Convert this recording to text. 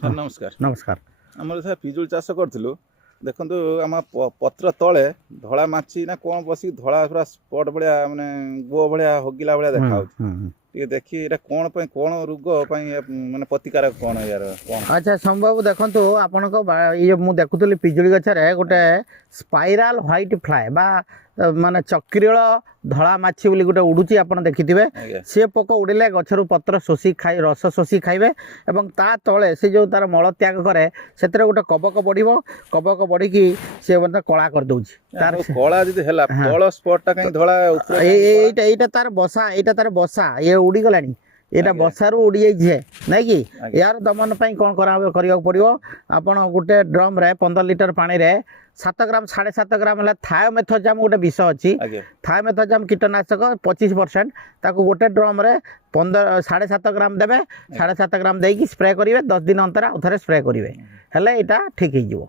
ସାର୍ ନମସ୍କାର। ନମସ୍କାର। ଆମର ସାର୍ ପିଜୁଳି ଚାଷ କରିଥିଲୁ। ଦେଖନ୍ତୁ ଆମ ପତ୍ର ତଳେ ଧଳା ମାଛି ନା କ'ଣ ବସିକି ଧଳା ପୁରା ସ୍ପଟ୍ ଭଳିଆ ମାନେ ଗୁଅ ଭଳିଆ ହଗିଲା ଭଳିଆ ଦେଖାଯାଉଛି। ଟିକେ ଦେଖି ଏଇଟା କ'ଣ ପାଇଁ କ'ଣ ରୋଗ ପାଇଁ ମାନେ ପ୍ରତିକାରକ କ'ଣ ୟାର କ'ଣ? ଆଚ୍ଛା ସମ୍ଭବ ଦେଖନ୍ତୁ ଆପଣଙ୍କ ଇଏ ମୁଁ ଦେଖୁଥିଲି ପିଜୁଳି ଗଛରେ ଗୋଟେ ସ୍ପାଇରାଲ ହ୍ୱାଇଟ୍ ଫ୍ଲାଏ ବା ମାନେ ଚକ୍ରୀଳ ଧଳା ମାଛି ବୋଲି ଗୋଟେ ଉଡୁଛି ଆପଣ ଦେଖିଥିବେ। ସେ ପୋକ ଉଡ଼ିଲେ ଗଛରୁ ପତ୍ର ଶୋଷି ଖାଇ ରସ ଶୋଷି ଖାଇବେ ଏବଂ ତା ତଳେ ସେ ଯେଉଁ ତାର ମଳ ତ୍ୟାଗ କରେ ସେଥିରେ ଗୋଟେ କବକ ବଢ଼ିବ। କବକ ବଢ଼ିକି ସେ ମଧ୍ୟ କଳା କରିଦେଉଛି। ତାର କଳା ଯଦି ହେଲା ତଳ ସ୍ପଟଟା କାହିଁ ଧଳା? ଏଇଟା ତାର ବସା, ଏଇଟା ତାର ବସା, ଇଏ ଉଡ଼ିଗଲାଣି। ଏଇଟା ବର୍ଷାରୁ ଉଡ଼ି ଯାଇଛି ନାଇଁ କି? ୟାର ଦମନ ପାଇଁ କ'ଣ କରିବାକୁ ପଡ଼ିବ? ଆପଣ ଗୋଟେ ଡ୍ରମ୍ରେ 15 ଲିଟର ପାଣିରେ 7 ଗ୍ରାମ 7.5 ଗ୍ରାମ ହେଲା ଥାୟୋମେଥୋଜାମ୍ ଗୋଟେ ବିଷ ଅଛି। ଥାୟୋମେଥୋଜାମ୍ କୀଟନାଶକ 25%। ତାକୁ ଗୋଟେ ଡ୍ରମ୍ରେ 7.5 ଗ୍ରାମ ଦେବେ। 7.5 ଗ୍ରାମ ଦେଇକି ସ୍ପ୍ରେ କରିବେ। 10 ଦିନ ଅନ୍ତର ଆଉ ଥରେ ସ୍ପ୍ରେ କରିବେ। ହେଲେ ଏଇଟା ଠିକ୍ ହେଇଯିବ।